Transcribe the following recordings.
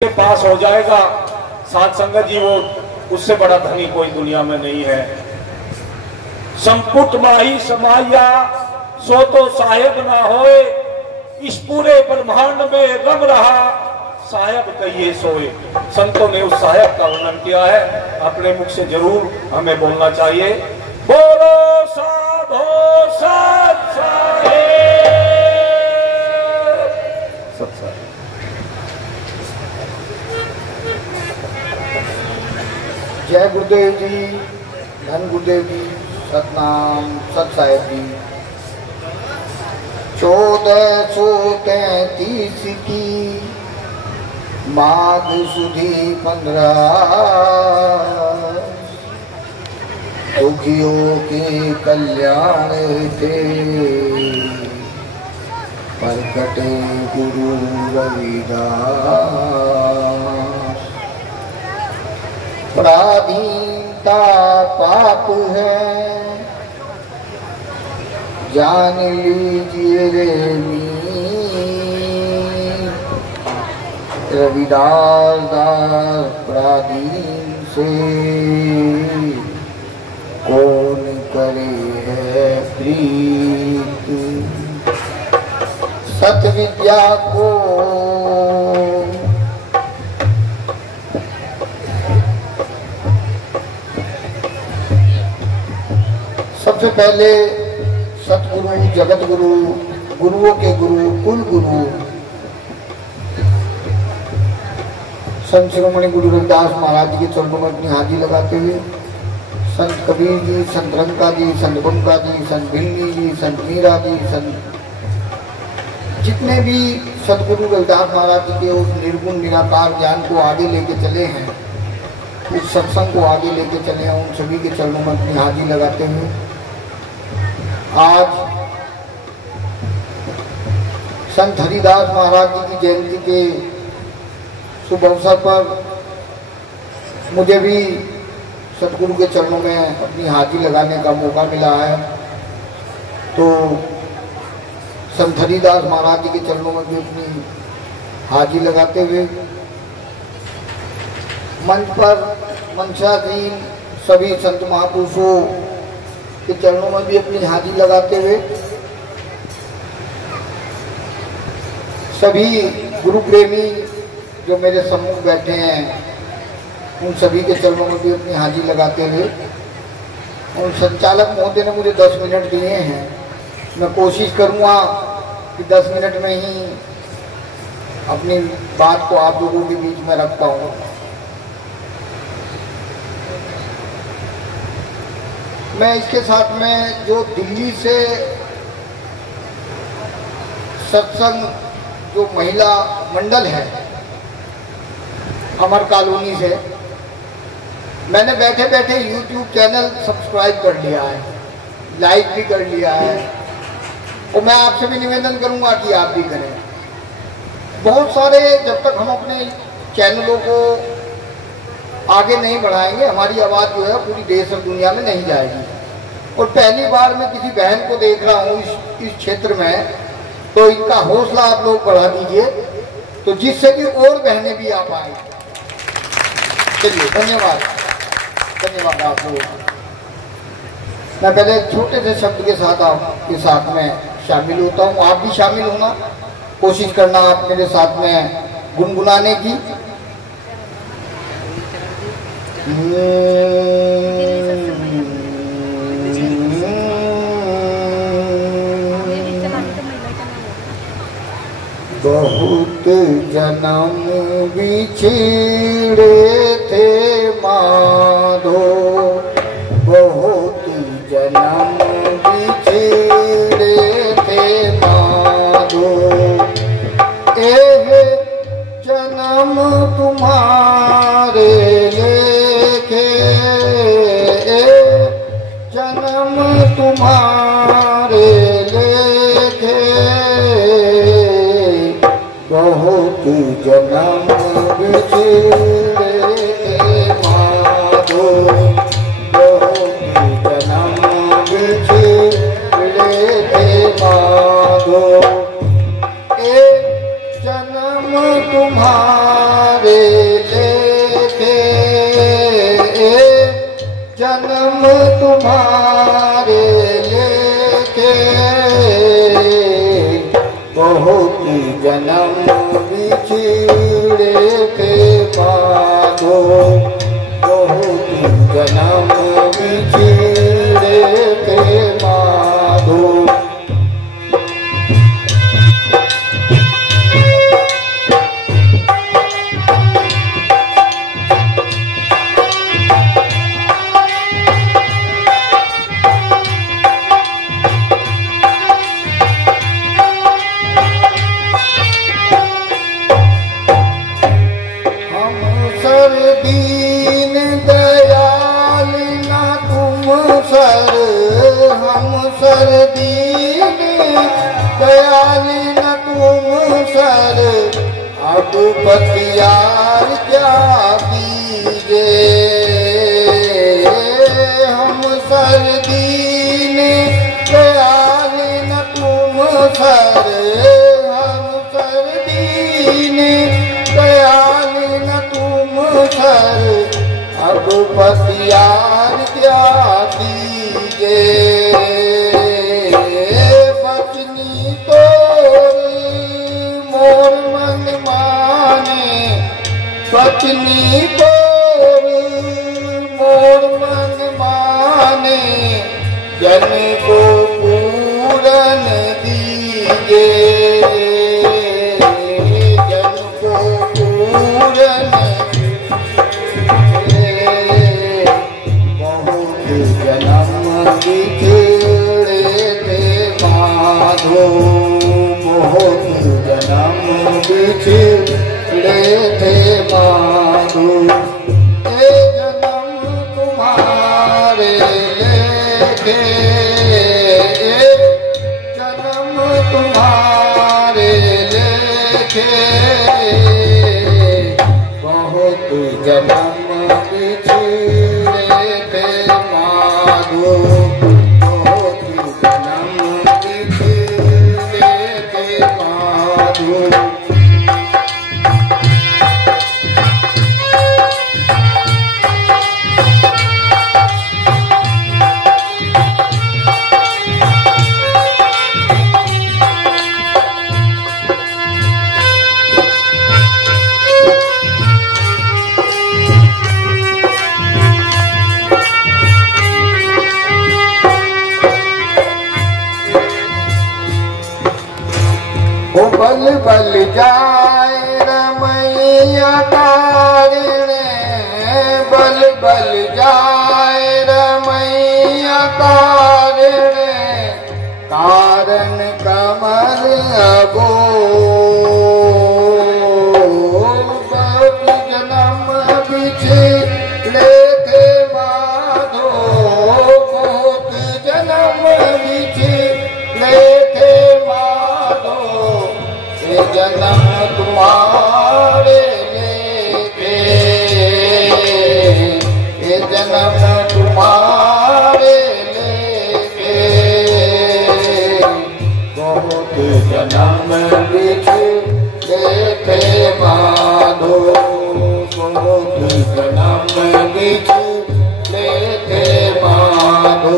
के पास हो जाएगा साथ संगत जी, वो उससे बड़ा धनी कोई दुनिया में नहीं है। संपुट माही समाया सो तो साहेब ना होए, इस पूरे ब्रह्मांड में रम रहा साहेब कहिए सोए। संतों ने उस साहेब का वर्णन किया है, अपने मुख से जरूर हमें बोलना चाहिए। बोलो साधो सत साहेब। जय गुरुदेव जी, धन गुरुदेव जी, सतनाम सत साहेब जी। 1433 की माघ सुधी 15 दुखियों के कल्याण थे, प्रकटे गुरु रविदास। पराधीनता पाप है, जान लीजिए रे मीर। रविदास दास पराधीन से कौन करे है प्रीत। सत विद्या को सबसे पहले सतगुरु, जगत गुरु, गुरुओं के गुरु, कुल गुरु संत शिरोमणि गुरु रविदास महाराज जी के चरणों में अपनी हाजिरी लगाते हुए संत कबीर जी, संत रंका जी, संत बुनका जी, संत भिल्ली जी, संत मीरा जी, संत जितने भी सतगुरु रविदास महाराज जी के उस निर्गुण निराकार ज्ञान को आगे लेके चले हैं, उस सत्संग को आगे लेके चले हैं, उन सभी के चरणों में अपनी हाजिरी लगाते हुए आज संत हरिदास महाराज जी की जयंती के शुभ अवसर पर मुझे भी सतगुरु के चरणों में अपनी हाजिरी लगाने का मौका मिला है। तो संत हरिदास महाराज जी के चरणों में भी अपनी हाजिरी लगाते हुए मंच पर मंचाधीन सभी संत महापुरुषों के चरणों में भी अपनी हाजिरी लगाते हुए सभी गुरु प्रेमी जो मेरे सम्मुख बैठे हैं उन सभी के चरणों में भी अपनी हाजिरी लगाते हुए उन संचालक महोदय ने मुझे 10 मिनट दिए हैं। मैं कोशिश करूंगा कि 10 मिनट में ही अपनी बात को आप लोगों के बीच में रख पाऊँ। मैं इसके साथ में जो दिल्ली से सत्संग जो महिला मंडल है अमर कॉलोनी से, मैंने बैठे बैठे YouTube चैनल सब्सक्राइब कर लिया है, लाइक भी कर लिया है, और मैं आपसे भी निवेदन करूंगा कि आप भी करें। बहुत सारे जब तक हम अपने चैनलों को आगे नहीं बढ़ाएंगे हमारी आवाज़ जो है पूरी देश और दुनिया में नहीं जाएगी। और पहली बार मैं किसी बहन को देख रहा हूँ इस क्षेत्र में, तो इनका हौसला आप लोग बढ़ा दीजिए तो जिससे कि और बहनें भी आ पाए। चलिए, धन्यवाद धन्यवाद आप लोग। मैं पहले छोटे से शब्द के साथ आपके साथ में शामिल होता हूँ, आप भी शामिल होना कोशिश करना आप मेरे साथ में गुनगुनाने की। बहुत जन्म बिछड़े थे माधो, बहुत जन्म बिछड़े थे माधो। जन्म तुम्हारे लेखे, जन्म तुम्हारे लेखे, बहुत जन्म बिछड़े माधो, बहुत जन्म बिछड़े माधो। एक जन्म तुम्हारे जन्म तुम्हारे लेके बहुत जन्म बिछड़े थे माधो, बहुत जन्म बिछड़े थे माधो। दीन दयाल ना तुम सर, हम सर दीन दयाल ना तुम सर, अब पतियार क्या कीजे। हम सर दीन दयाल ना तुम सर, हम सर दीन दयाल न तुम सर, अब पतियार क्या कीजे। बचनी तोर मोर मन माने, बचनी तोर मोर मन माने, जन को पूरन दीजे। बिछड़े थे माधो, बहुत जन्म बिछड़े थे माधो। ये जन्म तुम्हारे लेके, जन्म तुम्हारे लेके बहुत जन्म बिछड़े थे माधो, बहुत जन्म बिछड़े थे माधो। बल बल जाए रमैया तारिणे, बल बल जाए रमैया तारिणे, कारण कमल अबो। बहुत जन्म बिछड़े थे माधो, बहुत जन्म बिछड़े थे माधो। ये जन्म तुम्हारे लेके, ये जन्म तुम्हारे लेके, बहुत जन्म बिछड़े थे माधो, बहुत जन्म बिछड़े थे माधो।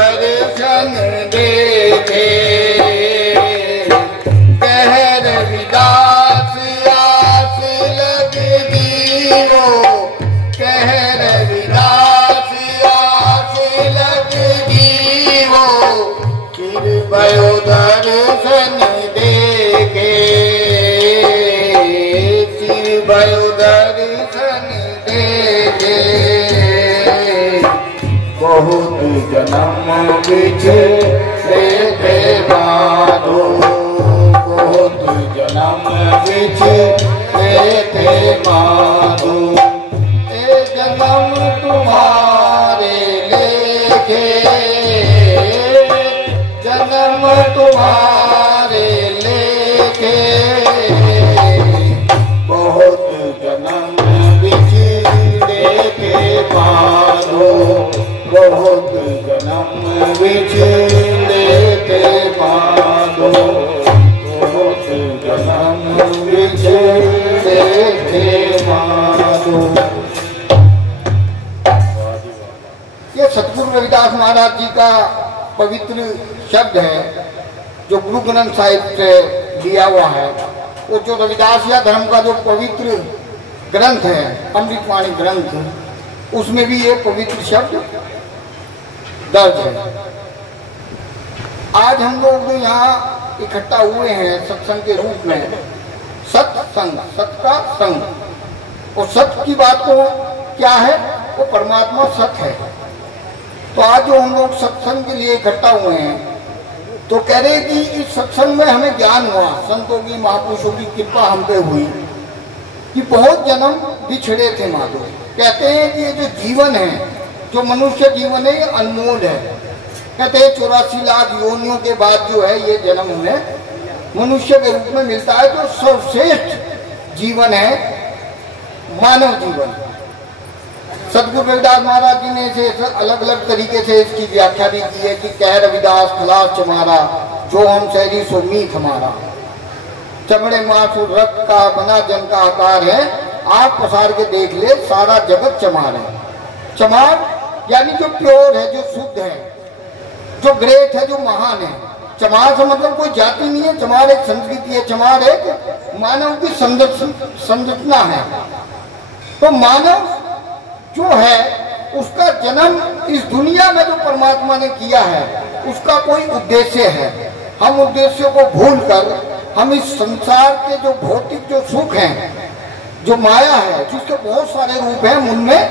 दर्शन देखे कहर विदास आस लगी वो, कहर विदास आस लगी वो, फिर भयो दर्शन देखे, फिर भयो दर्शन देखे। जन्म बिछड़े थे माधो, बहुत जन्म बिछड़े थे माधो, ए जन्म तुम्हारे लेके, जन्म तुम्हारे लेके, बहुत जन्म बिछड़े थे माधो, बहुत जन्म बिछड़े थे माधो, बहुत जन्म बिछड़े थे माधो। ये सतगुरु रविदास महाराज जी का पवित्र शब्द है जो गुरु ग्रंथ साहिब से लिया हुआ है। वो जो रविदास या धर्म का जो पवित्र ग्रंथ है, अमृतवाणी ग्रंथ, उसमें भी ये पवित्र शब्द दर्ज है। आज हम लोग यहाँ इकट्ठा हुए हैं सत्संग के रूप में, सत्संग, सत का संग, और सत्य की बात को क्या है, वो परमात्मा सत्य है। तो आज जो हम लोग सत्संग के लिए इकट्ठा हुए हैं, तो कह रहे कि इस सत्संग में हमें ज्ञान हुआ, संतों की महापुरुषों की कृपा हम पे हुई कि बहुत जन्म बिछड़े थे माधो। कहते हैं कि ये जो जीवन है, जो मनुष्य जीवन है, ये अनमोल है। कहते हैं 84 लाख योनियों के बाद जो है ये जन्म हमें मनुष्य के रूप में मिलता है। जो सर्वश्रेष्ठ जीवन है मानव जीवन। सतगुरु रविदास महाराज जी ने इसे अलग अलग तरीके से इसकी व्याख्या भी की है कि कह रविदास खलास चमारा, जो हम शहरी सो मीत हमारा, चमड़े मांस और रक्त का बना जन का आकार है, आप पसार के देख ले सारा जगत चमार है। चमार यानी जो प्योर है, जो शुद्ध है, जो ग्रेट है, जो महान है। चमार से मतलब कोई जाति नहीं है, चमार एक संस्कृति है, चमार एक मानव की संरचना है। तो मानव जो है उसका जन्म इस दुनिया में जो परमात्मा ने किया है, उसका कोई उद्देश्य है। हम उद्देश्य को भूलकर हम इस संसार के जो भौतिक जो सुख हैं, जो माया है, जिसके बहुत सारे रूप हैं, उनमें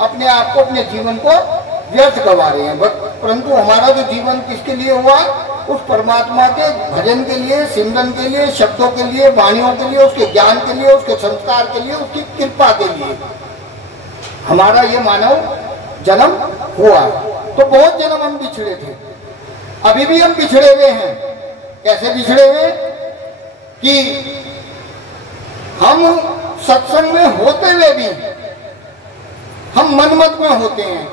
अपने आप को, अपने जीवन को व्यर्थ गवा रहे हैं। परंतु हमारा जो जीवन किसके लिए हुआ, उस परमात्मा के भजन के लिए, सिमरन के लिए, शब्दों के लिए, वाणियों के लिए, उसके ज्ञान के लिए, उसके संस्कार के लिए, उसकी कृपा के लिए हमारा ये मानव जन्म हुआ। तो बहुत जन्म हम बिछड़े थे, अभी भी हम बिछड़े हुए हैं। कैसे बिछड़े हुए कि हम सत्संग में होते हुए भी हम मनमत में होते हैं।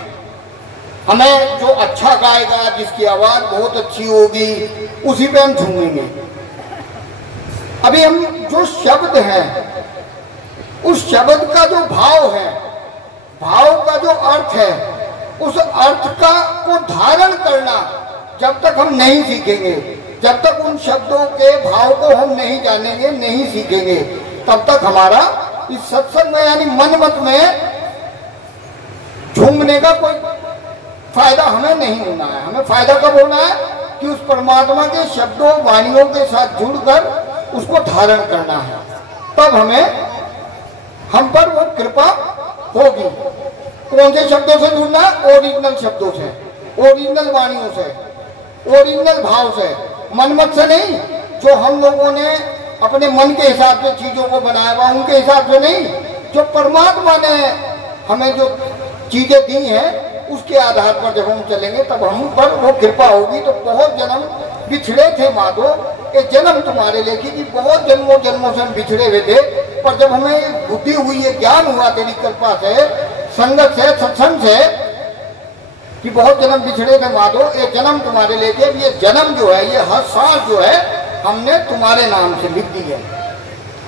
हमें जो अच्छा गाएगा, जिसकी आवाज बहुत अच्छी होगी, उसी पे हम झूमेंगे। अभी हम जो शब्द है, उस शब्द का जो भाव है, भाव का जो अर्थ है, उस अर्थ का को धारण करना जब तक हम नहीं सीखेंगे, जब तक उन शब्दों के भाव को हम नहीं जानेंगे, नहीं सीखेंगे, तब तक हमारा इस सत्संग में यानी मनमत में झूमने का कोई फायदा हमें नहीं होना है। हमें फायदा कब होना है कि उस परमात्मा के शब्दों, वाणियों के साथ जुड़कर उसको धारण करना है। तब हमें हम पर वो कृपा होगी। कौन से शब्दों से जुड़ना है? ओरिजिनल शब्दों से, ओरिजिनल वाणियों से, ओरिजिनल भाव से, मनमत से नहीं, जो हम लोगों ने अपने मन के हिसाब से चीजों को बनाया हुआ, उनके हिसाब से नहीं। जो परमात्मा ने हमें जो चीजें दी हैं, उसके आधार पर जब हम चलेंगे तब हम पर वो कृपा होगी। तो बहुत जन्म बिछड़े थे माधो, ये जन्म तुम्हारे लेके कि बहुत जन्मों जन्मों से हम बिछड़े हुए थे, पर जब हमें बुद्धि हुई है, ज्ञान हुआ तेरी कृपा से, संगत से, सत्संग से, कि बहुत जन्म बिछड़े थे माधो, ये जन्म तुम्हारे लेके। ये जन्म जो है, ये हर साल जो है हमने तुम्हारे नाम से लिख दी है।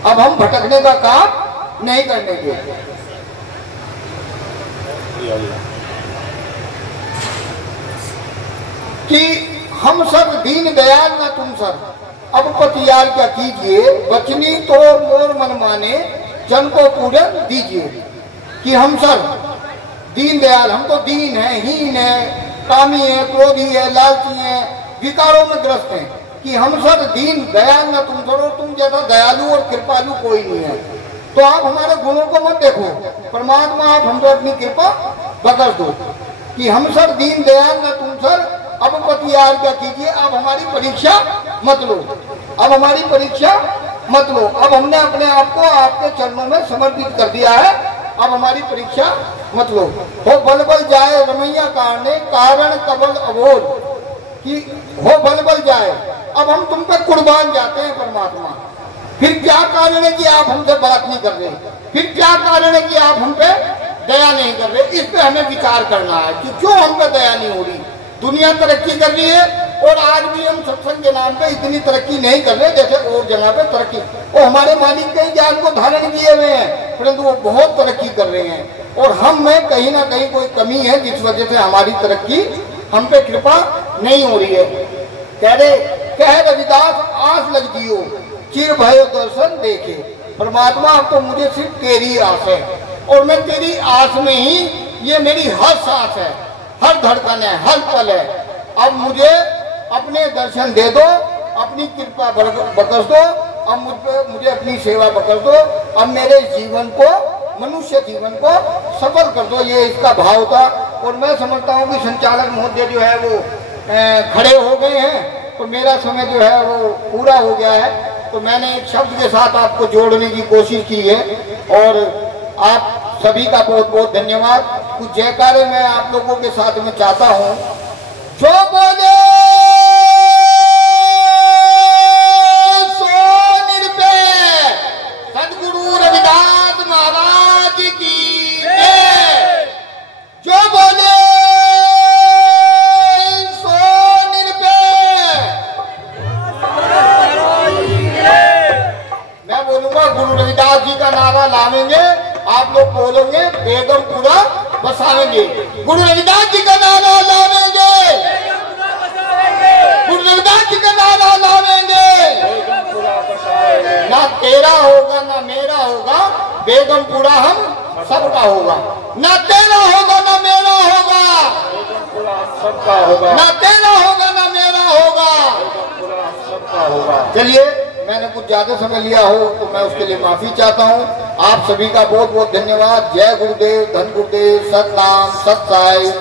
अब हम भटकने का काम नहीं करने के। कि हम सब दीन दयाल ना तुम सब, अब पतियाल क्या कीजिए, बचनी तो मोर मन माने, जन को पूजन दीजिए। कि हम सब दीन दयाल, हम तो दीन है, हीन है, कामी है, क्रोधी है, लालची है, विकारों में ग्रस्त हैं। कि हम सब दीन दयाल ना तुम सब, तुम जैसा दयालु और कृपालु कोई नहीं है। तो आप हमारे गुणों को मत देखो, परमात्मा आप हम पे अपनी कृपा बख्श दो। कि हम सर दीन दयाल न तुम सर अब पतियार क्या कीजिए, अब हमारी परीक्षा मत लो, अब हमारी परीक्षा मत लो, अब हमने अपने आप को आपके चरणों में समर्पित कर दिया है, अब हमारी परीक्षा मत लो। हो बल बल जाए रमैया कारणे कारण कबल अबोध कि हो बल बल जाए, अब हम तुम पे कुर्बान जाते हैं परमात्मा। फिर क्या कारण है कि आप हमसे बात नहीं कर रहे, फिर क्या कारण है कि आप हम पे दया नहीं कर रहे, इस पे हमें विचार करना है कि क्यों हम पे दया नहीं हो रही। दुनिया तरक्की कर रही है और आज भी हम सत्संग के नाम पे इतनी तरक्की नहीं कर रहे जैसे और जगह पे तरक्की। वो हमारे मालिक कई ज्ञान को धारण किए हुए हैं परंतु वो बहुत तरक्की कर रहे हैं और हम में कहीं ना कहीं कोई कमी है जिस वजह से हमारी तरक्की हम पे कृपा नहीं हो रही है। कह रविदास आस लग जियो चिर भयो दर्शन देखे, परमात्मा अब तो मुझे सिर्फ तेरी आस है और मैं तेरी आस में ही, ये मेरी हर सांस है, हर धड़कन है, हर पल है। अब मुझे अपने दर्शन दे दो, अपनी कृपा बख्श दो, अब मुझे अपनी सेवा बख्श दो, अब मेरे जीवन को, मनुष्य जीवन को सफल कर दो। ये इसका भाव था और मैं समझता हूँ कि संचालक महोदय जो है वो खड़े हो गए हैं तो मेरा समय जो है वो पूरा हो गया है। तो मैंने एक शब्द के साथ आपको जोड़ने की कोशिश की है और आप सभी का बहुत बहुत धन्यवाद। कुछ जयकारे मैं आप लोगों के साथ में चाहता हूँ। जो बोले सो निर्भय सदगुरु रविदास महाराज की जय। जो बोले सो निर्भय, मैं बोलूंगा गुरु रविदास जी का नारा लावेंगे, आप लोग बोलोगे बेगमपुरा बसाएंगे। गुरु रविदास जी का नारा लावेंगे, गुरु रविदास जी का नारा लावेंगे। ना तेरा होगा ना मेरा होगा, बेगमपुरा हम सबका होगा। ना तेरा होगा ना मेरा होगा, सबका होगा। ना तेरा होगा ना मेरा होगा, सबका होगा। चलिए मैंने कुछ ज्यादा समय लिया हो तो मैं उसके लिए माफी चाहता हूँ। आप सभी का बहुत बहुत धन्यवाद। जय गुरुदेव, धन गुरुदेव, सतनाम, सत साई।